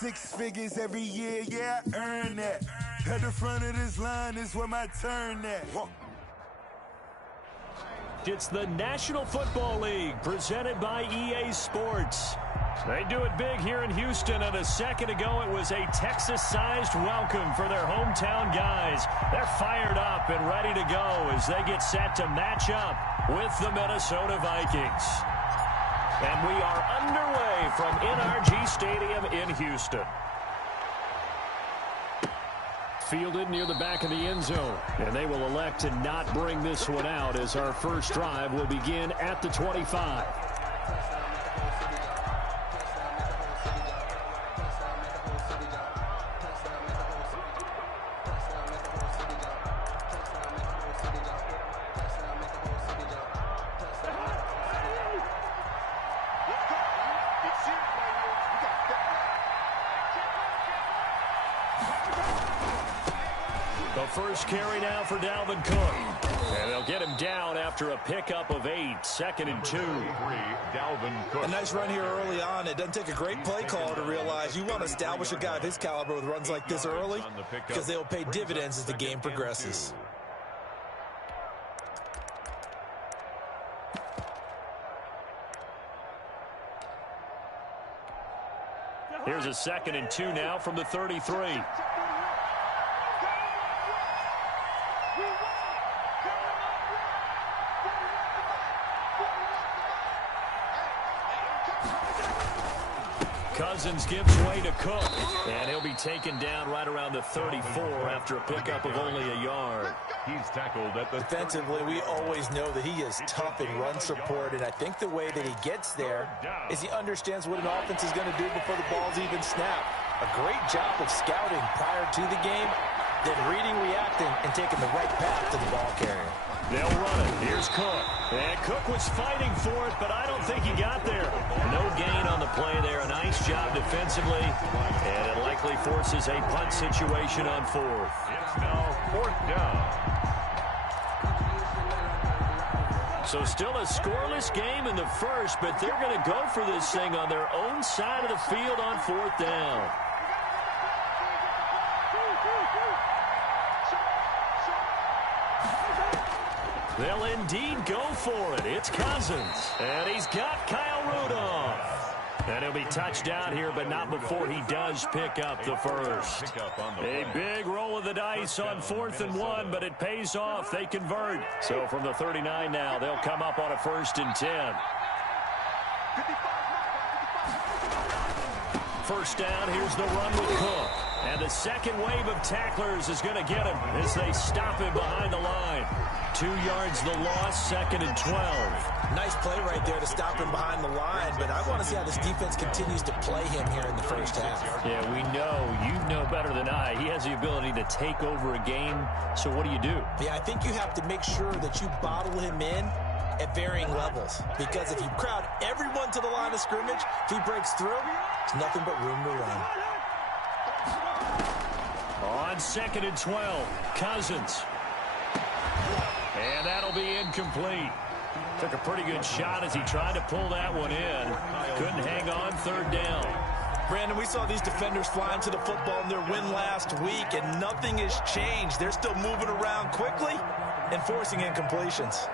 6 figures every year, yeah, I earn that. At the front of this line is where my turn at. It's the National Football League presented by EA Sports. They do it big here in Houston, and a second ago it was a Texas-sized welcome for their hometown guys. They're fired up and ready to go as they get set to match up with the Minnesota Vikings. And we are underway from NRG Stadium in Houston. Fielded near the back of the end zone, and they will elect to not bring this one out as our first drive will begin at the 25. First carry now for Dalvin Cook. And they'll get him down after a pickup of 8, 2nd and 2. Dalvin Cook. A nice run here early on. It doesn't take a great play call to realize you want to establish a guy of his caliber with runs like this early because they will pay dividends as the game progresses. Here's a 2nd and 2 now from the 33. Cousins gives way to Cook, and he'll be taken down right around the 34 after a pickup of only a yard. He's tackled at the defensively. We always know that he is tough in run support, and I think the way that he gets there is he understands what an offense is going to do before the ball's even snapped. A great job of scouting prior to the game, then reading, reacting, and taking the right path to the ball carrier. They'll run it. Here's Cook. And Cook was fighting for it, but I don't think he got there. No gain on the play there. A nice job defensively. And it likely forces a punt situation on 4th. It's now 4th down. So still a scoreless game in the first, but they're going to go for this thing on their own side of the field on 4th down. They'll indeed go for it. It's Cousins. And he's got Kyle Rudolph. And he'll be touched down here, but not before he does pick up the first. A big roll of the dice on 4th and 1, but it pays off. They convert. So from the 39 now, they'll come up on a 1st and 10. First down, here's the run with Cook. And the second wave of tacklers is going to get him as they stop him behind the line. 2 yards the loss, 2nd and 12. Nice play right there to stop him behind the line, but I want to see how this defense continues to play him here in the first half. Yeah, we know. You know better than I. He has the ability to take over a game, so what do you do? Yeah, I think you have to make sure that you bottle him in at varying levels, because if you crowd everyone to the line of scrimmage, if he breaks through, it's nothing but room to run. On 2nd and 12, Cousins. And that'll be incomplete. Took a pretty good shot as he tried to pull that one in. Couldn't hang on, 3rd down. Brandon, we saw these defenders flying to the football in their win last week, and nothing has changed. They're still moving around quickly and forcing incompletions.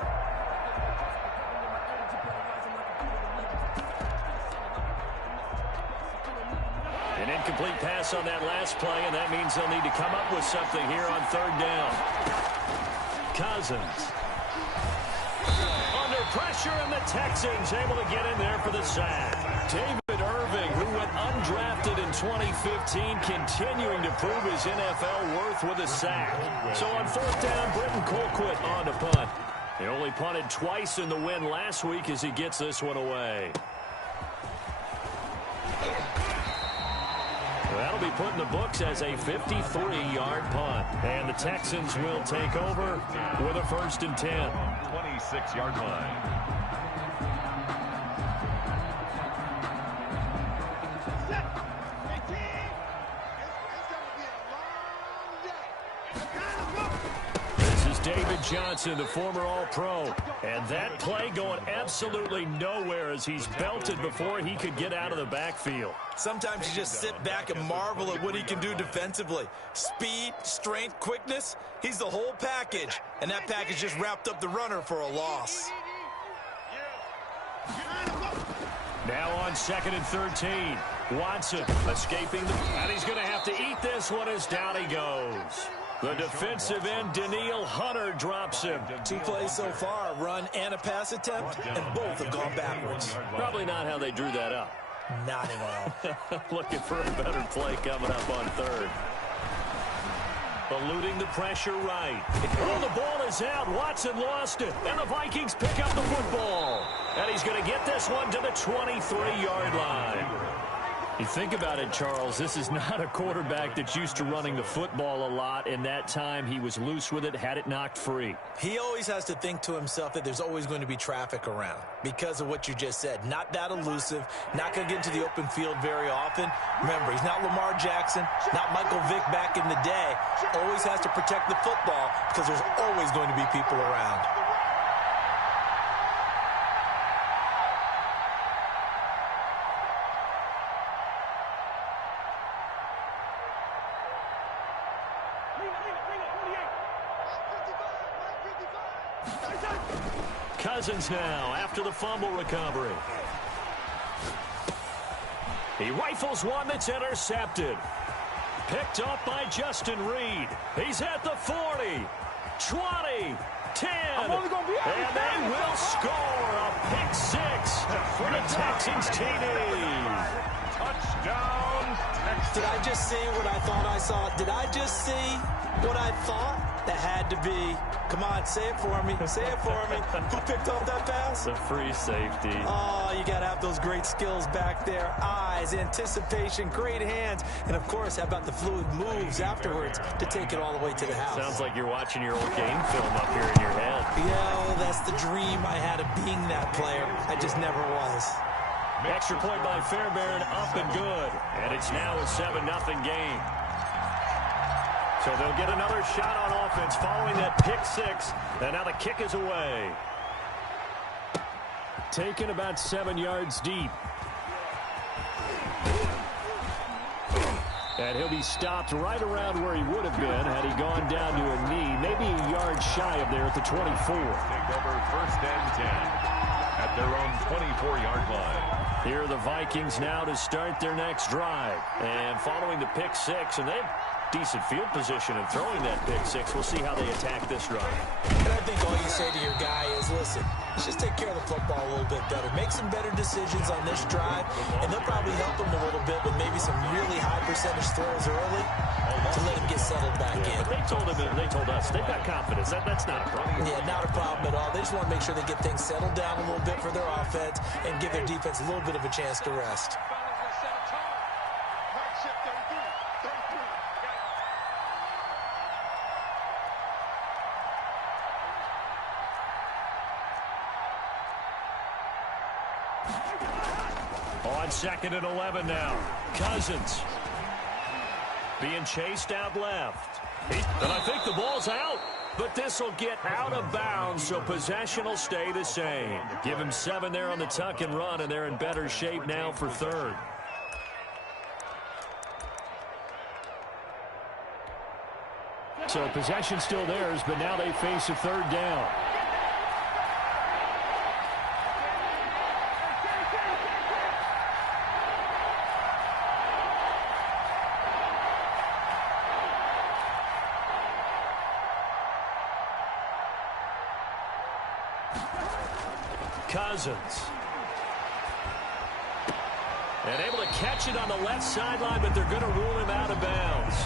An incomplete pass on that last play, and that means they'll need to come up with something here on 3rd down. Cousins. Under pressure, and the Texans able to get in there for the sack. David Irving, who went undrafted in 2015, continuing to prove his NFL worth with a sack. So on 4th down, Britton Colquitt on to punt. He only punted twice in the win last week as he gets this one away. That'll be put in the books as a 53-yard punt. And the Texans will take over with a 1st and 10. 26-yard line. David Johnson, the former All-Pro. And that play going absolutely nowhere as he's belted before he could get out of the backfield. Sometimes you just sit back and marvel at what he can do defensively. Speed, strength, quickness, he's the whole package. And that package just wrapped up the runner for a loss. Now on 2nd and 13. Watson escaping, and he's going to have to eat this one as down he goes. The defensive end, Danielle Hunter, drops him. 2 plays so far, a run and a pass attempt, and both have gone backwards. Probably not how they drew that up. Not at all. Looking for a better play coming up on 3rd. Eluding the pressure right. Oh, the ball is out. Watson lost it, and the Vikings pick up the football. And he's going to get this one to the 23-yard line. You think about it, Charles, this is not a quarterback that's used to running the football a lot. In that time, he was loose with it, had it knocked free. He always has to think to himself that there's always going to be traffic around because of what you just said. Not that elusive, not going to get into the open field very often. Remember, he's not Lamar Jackson, not Michael Vick back in the day. Always has to protect the football because there's always going to be people around. Cousins now after the fumble recovery. He rifles one that's intercepted. Picked up by Justin Reed. He's at the 40, 20, 10. And they will score a pick 6 for the Texans TD. Touchdown, Texans. Did I just see what I thought I saw? Did I just see what I thought? That had to be. Come on, say it for me. Say it for me. Who picked up that pass? The free safety. Oh, you got to have those great skills back there. Eyes, anticipation, great hands. And, of course, how about the fluid moves afterwards to take it all the way to the house? Sounds like you're watching your old game film up here in your head. Yeah, well, that's the dream I had of being that player. I just never was. Extra point by Fairbairn, up and good. And it's now a 7-0 game. So they'll get another shot on offense following that pick 6. And now the kick is away. Taken about 7 yards deep. And he'll be stopped right around where he would have been had he gone down to a knee. Maybe a yard shy of there at the 24. Take over 1st and 10 at their own 24-yard line. Here are the Vikings now to start their next drive. And following the pick 6, and they have decent field position in throwing that pick 6. We'll see how they attack this drive. And I think all you say to your guy is, listen, let's just take care of the football a little bit better. Make some better decisions on this drive, and they'll probably help him a little bit with maybe some really high percentage throws early to let him get settled back in. But they told us they've got confidence. That's not a problem. Yeah, not a problem at all. They just want to make sure they get things settled down a little bit for their offense and give their defense a little bit of a chance to rest. On 2nd and 11 now. Cousins being chased out left. And I think the ball's out. But this will get out of bounds, so possession will stay the same. Give him 7 there on the tuck and run, and they're in better shape now for 3rd. So possession still theirs, but now they face a 3rd down. Cousins. And able to catch it on the left sideline, but they're going to rule him out of bounds.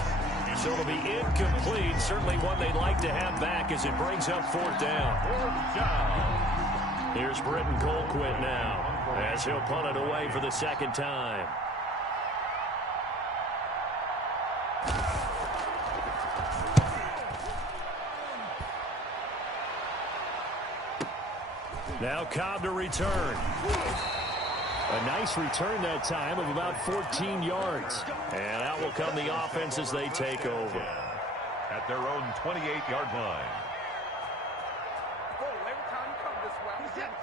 So it'll be incomplete. Certainly one they'd like to have back as it brings up 4th down. Here's Britton Colquitt now as he'll punt it away for the 2nd time. Now Cobb to return. A nice return that time of about 14 yards. And out will come the offense as they take over. At their own 28-yard line.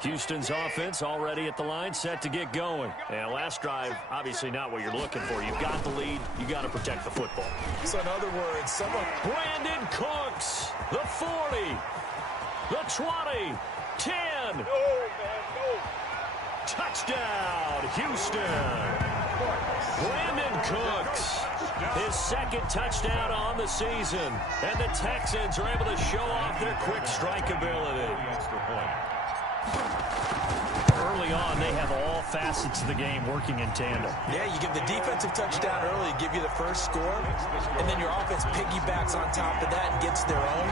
Houston's offense already at the line, set to get going. And last drive, obviously not what you're looking for. You've got the lead. You got to protect the football. So in other words, Brandon Cooks, the 40, the 20, 10. Touchdown, Houston. Brandon Cooks, his second touchdown on the season. And the Texans are able to show off their quick strike ability. Early on, they have all facets of the game working in tandem. Yeah, you give the defensive touchdown early, give you the first score, and then your offense piggybacks on top of that and gets their own.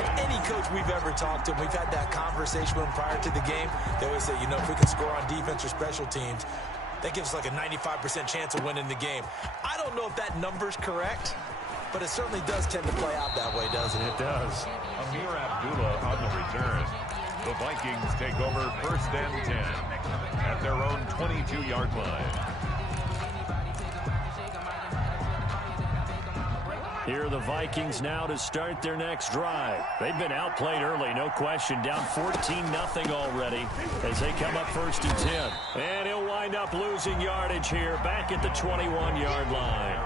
And any coach we've ever talked to, we've had that conversation with them prior to the game. They always say, if we can score on defense or special teams, that gives us like a 95% chance of winning the game. I don't know if that number's correct, but it certainly does tend to play out that way, doesn't it? It does. Amir Abdullah on the return. The Vikings take over 1st and 10 at their own 22-yard line. Here are the Vikings now to start their next drive. They've been outplayed early, no question. Down 14-0 already as they come up 1st and 10. And he'll wind up losing yardage here back at the 21-yard line.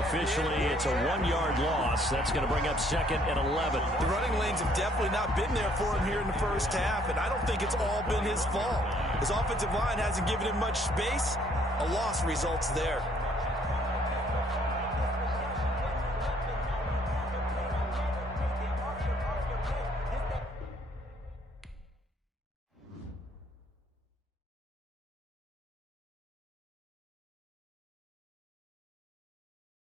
Officially, it's a 1-yard loss. That's going to bring up 2nd and 11. The running lanes have definitely not been there for him here in the first half, and I don't think it's all been his fault. His offensive line hasn't given him much space. A loss results there.